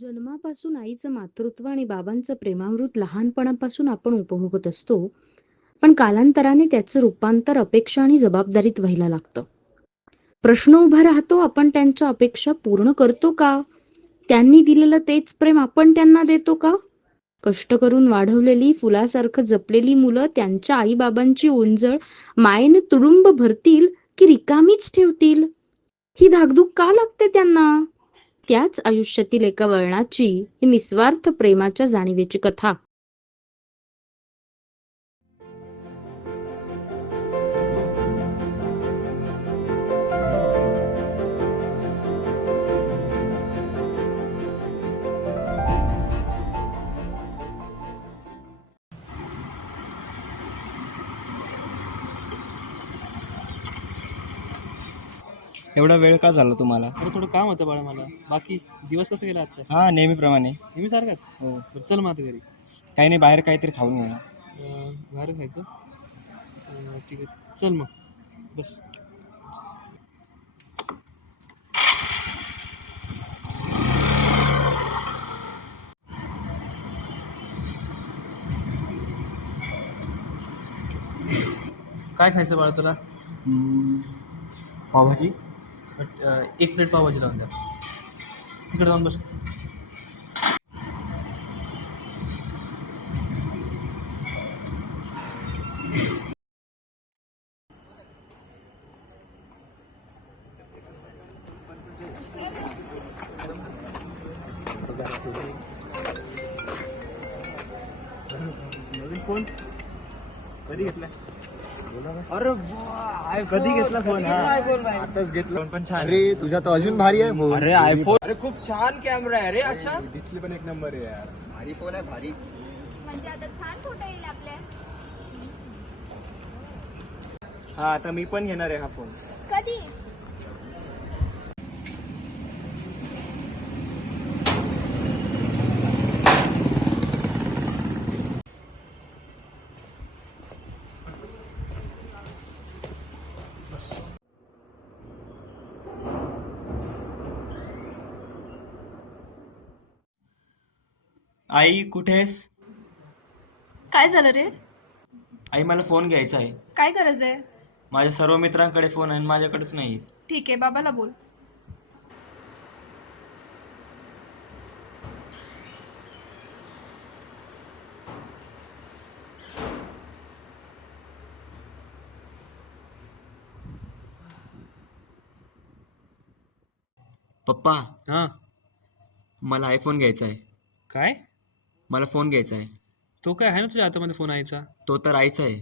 जन्मापासून आईचं मातृत्व आणि बाबांचं प्रेमामृत लहानपणापासून आपण उपभोगत असतो, पण कालांतराने त्याचं रूपांतर अपेक्षा आणि जबाबदारीत व्हायला लागतं. प्रश्न उभा राहतो, आपण त्यांच्या अपेक्षा पूर्ण करतो का? त्यांनी दिलेलं तेच प्रेम आपण त्यांना देतो का? कष्ट करून वाढवलेली, फुलासारखं जपलेली मुलं त्यांच्या आईबाबांची ओंजळ मायेने तुडुंब भरतील की रिकामीच ठेवतील? ही धाकधूक का लागते त्यांना? त्याच आयुष्यातील एका वळणाची ही निस्वार्थ प्रेमाच्या जाणीवेची कथा. एवढा वेळ का झाला तुम्हाला? अरे थोडं काम होतं बाळा मला. बाकी दिवस कसा गेला आजचा? हा, नेहमीप्रमाणे. नेहमी सारखाच. हो. बरं चल मग आता घरी. काही नाही, बाहेर काहीतरी खाऊन येऊ ना. बाहेर खायचं. ठीक आहे चल मग बस. काय खायचं बाळा तुला? पावभाजी. एक प्लेट पावभाजी लावून द्या. तिकडे जाऊन बस. नवीन फोन कधी घेतला? अरे कधी घेतला फोन? आताच घेतलं पण छान. अरे तुझा तर अजून भारी आहे फोन. अरे आयफोन. अरे खूप छान कॅमेरा आहे रे. अच्छा डिस्प्ले पण एक नंबर आहे यार. भारी फोन आहे भारी. म्हणजे आता छान फोटो येईल आपल्या. हा, आता मी पण घेणार आहे हा फोन. कधी? आई कुठे आहेस? काय झालं रे? आई, मला फोन घ्यायचा आहे. काय गरज आहे? माझ्या सर्व मित्रांकडे फोन आहे आणि माझ्याकडेच नाही. ठीक आहे, बाबाला बोल. पप्पा, हां मला आयफोन घ्यायचा आहे. काय? मला फोन घ्यायचा आहे. तो काय आहे ना तुझ्या हातामध्ये फोन आयचा? तो तर आईचा आहे.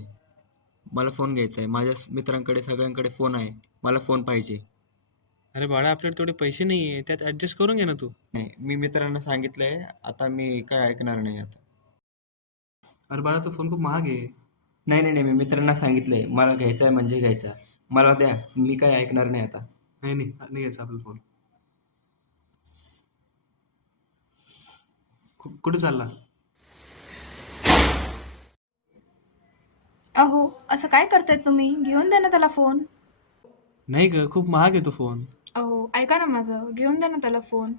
मला फोन घ्यायचा आहे. माझ्या मित्रांकडे सगळ्यांकडे फोन आहे. मला फोन पाहिजे. अरे बाळा आपल्याकडे तेवढे पैसे नाही आहे, त्यात ॲडजस्ट करून घे ना तू. नाही, मी मित्रांना सांगितलं आहे. आता मी काय ऐकणार नाही आता. अरे बाळा तो फोन खूप महाग आहे. नाही नाही नाही, मी मित्रांना सांगितलं आहे. मला घ्यायचा आहे म्हणजे घ्यायचा. मला द्या, मी काय ऐकणार नाही आता. नाही नाही नाही घ्यायचा आपला फोन. कुठे चालला? अहो, असं काय करतायत तुम्ही? घेऊन द्या ना त्याला फोन. नाही ग, खूप महाग आहे तो फोन. अहो, ऐका ना माझं, घेऊन द्या ना त्याला फोन.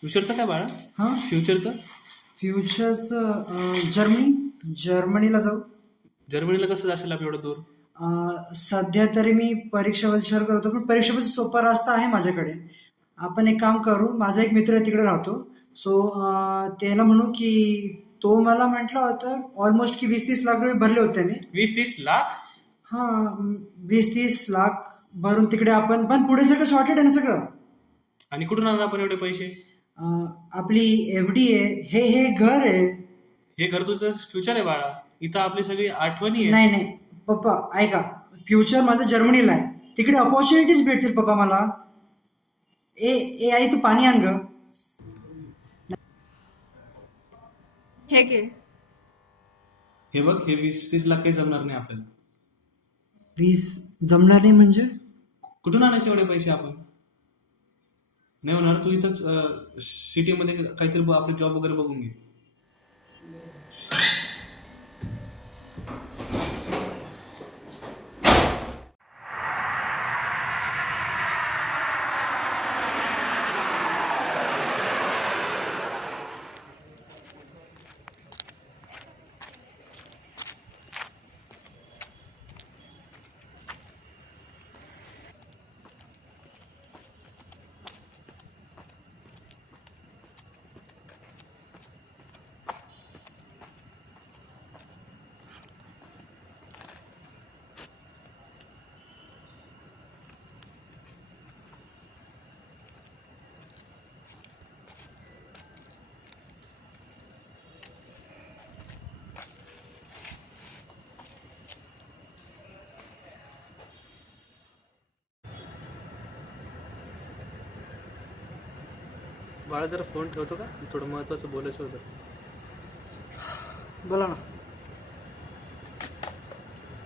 फ्युचरचं काय बाळा? हां फ्युचरचं? फ्युचरचं जर्मनीला जाऊ. जर्मनीला कसं जाशील आप एवढं दूर? सध्या तरी मी परीक्षेवर विचार करतो, पण परीक्षेचा सोपा रस्ता आहे माझ्याकडे. आपण एक काम करू, माझा एक मित्र तिकडे राहतो. सो त्याला म्हणू की तो मला म्हटला होता ऑलमोस्ट की 20-30 लाख रुपये भरले होते त्याने. 20-30 लाख? हां, 20-30 लाख भरून तिकडे आपण, पण पुढे सगळं सॉर्टेड आहे ना सगळं. आणि कुठून आणणार आपण एवढे पैसे? आपली FD आहे, हे घर आहे. हे घर तुझं फ्युचर आहे बाळा. इथं आपली सगळी आठवणी आहे. नाही नाही पप्पा ऐका, फ्युचर माझं जर्मनीला आहे. तिकडे अपॉर्च्युनिटीज भेटतील पप्पा मला. ए ए आई तू पाणी आण ग. हे घे. हे बघ, हे 20-30 लाख काही जमणार नाही आपल्याला. 20 जमणार नाही म्हणजे? कुठून आणायचे एवढे पैसे आपण? नाही होणार. तू इथंच सिटीमध्ये काहीतरी आपले जॉब वगैरे बघून घे. बाळा जरा फोन ठेवतो का, थोडं महत्त्वाचं बोलायचं होतं. बोला ना.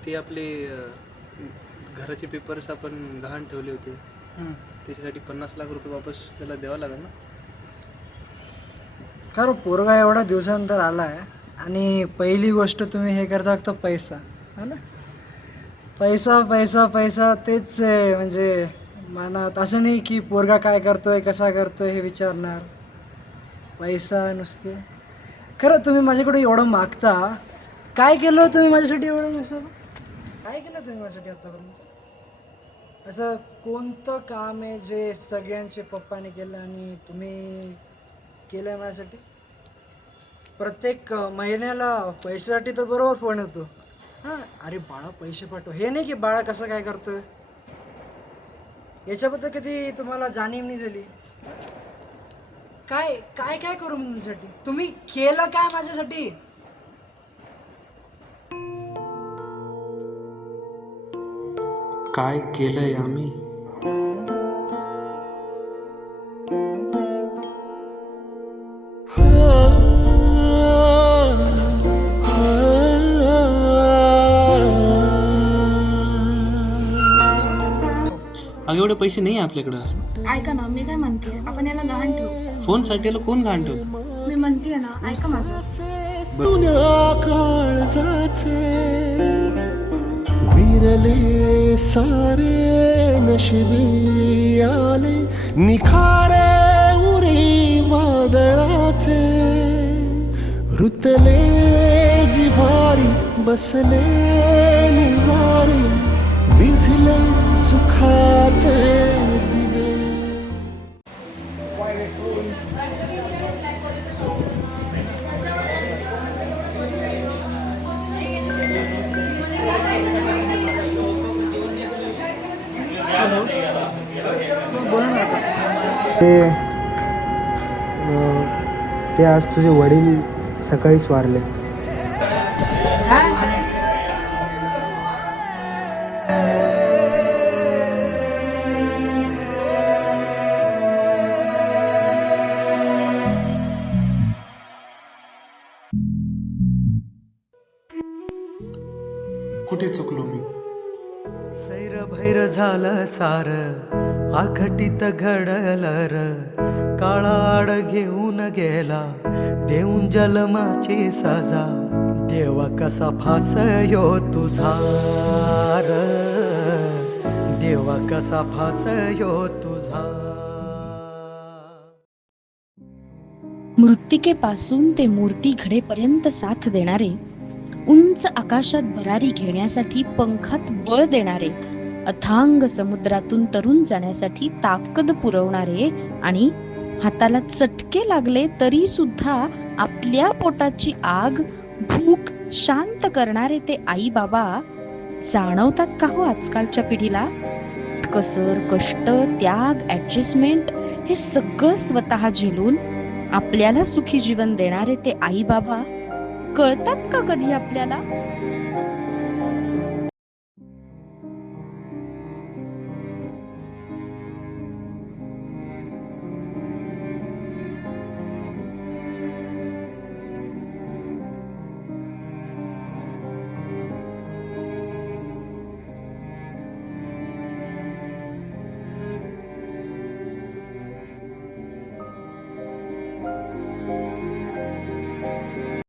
ती आपली घराचे पेपर्स आपण गहाण ठेवले होते, त्याच्यासाठी 50 लाख रुपये वापस त्याला द्यावं लागेल ना. कारण पोरगा एवढा दिवसानंतर आला आहे आणि पहिली गोष्ट तुम्ही हे करता फक्त पैसा, है ना. पैसा पैसा पैसा तेच आहे, म्हणजे मनात असं नाही की पोरगा काय करतोय कसा करतोय हे विचारणार. पैसा नुसतं. खरं तुम्ही माझ्याकडे एवढं मागता, काय केलं तुम्ही माझ्यासाठी एवढं दिवसात? काय केलं तुम्ही माझ्यासाठी आतापर्यंत? असं कोणतं काम आहे जे सगळ्यांचे पप्पाने केलं आणि तुम्ही केलं आहे माझ्यासाठी? प्रत्येक महिन्याला पैशासाठी तर बरोबर फोन येतो. हां, अरे बाळा पैसे पाठव, हे नाही की बाळा कसं काय करतोय. याच्याबद्दल कधी तुम्हाला जाणीव नाही झाली? काय काय काय करू मी तुमच्यासाठी? तुम्ही केलं काय माझ्यासाठी? काय केलंय आम्ही? अगं एवढे पैसे नाही आपल्याकडं. ऐका ना, मी काय म्हणते, आपण याला गहाण ठेवू. फोनसाठी याला कोण गहाण ठेवतो? मी म्हणते ना, ऐका माझं. विरले सारे नशिबी आले निखारे उरी वादळाचे रुतले जिव्हारी बसले निवारी विझले सुखाचे दिवे. ते आज तुझे वडील सकाळीच वारले. कुठे चुकलो मी? सैर भैर झालं सार आखटीत घडलं र काळाड घेऊन गेला देऊन जन्माची सजा देवा कसा फासयो तुझा र देवा कसा फासयो तुझा. मृत्तिकेपासून ते मूर्ती घडेपर्यंत साथ देणारे, उंच आकाशात भरारी घेण्यासाठी पंखात बळ देणारे, अथांग समुद्रातून तरुण जाण्यासाठी ताकद पुरवणारे आणि हाताला चटके लागले तरी सुद्धा आपल्या पोटाची आग भूक शांत करणारे ते आई बाबा जाणवतात का हो आजकालच्या पिढीला? कसर, कष्ट, त्याग, ऍडजस्टमेंट हे सगळं स्वतः झेलून आपल्याला सुखी जीवन देणारे ते आई बाबा कळतात का कधी आपल्याला?